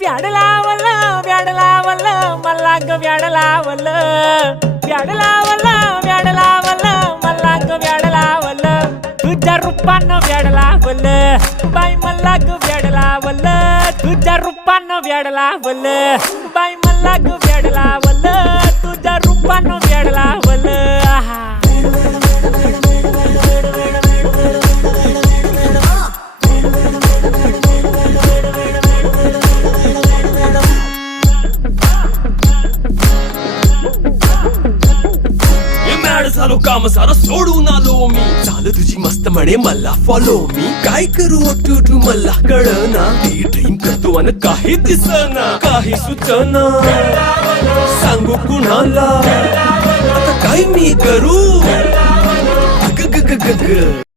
व्याड लावलं व्याड लावलं मला ग व्याड लावलं व्याड लावलं व्याड लावलं मला ग व्याड लावलं तुझ्या रूपानं व्याड लावलं बाई मला ग व्याड लावलं तुझ्या रूपानं व्याड लावलं बाई मला ग व्याड लावलं तुझ्या रूपानं व्याड लावलं आहा झालो काम सारा सोडून आलो मी झालं तुझी मस्त म्हणे मला फॉलो मी काय करू टू मला कळना ती ड्रीम करतो आणि काही दिसना काही सुचना सांगू कुणाला आता काय मी करू ग ग ग ग ग